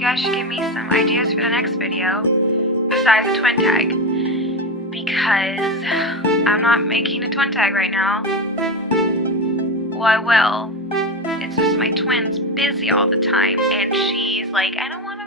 you guys should give me some ideas for the next video besides a twin tag, because I'm not making a twin tag right now. Well, I will. It's just my twin's busy all the time, and she's like, I don't want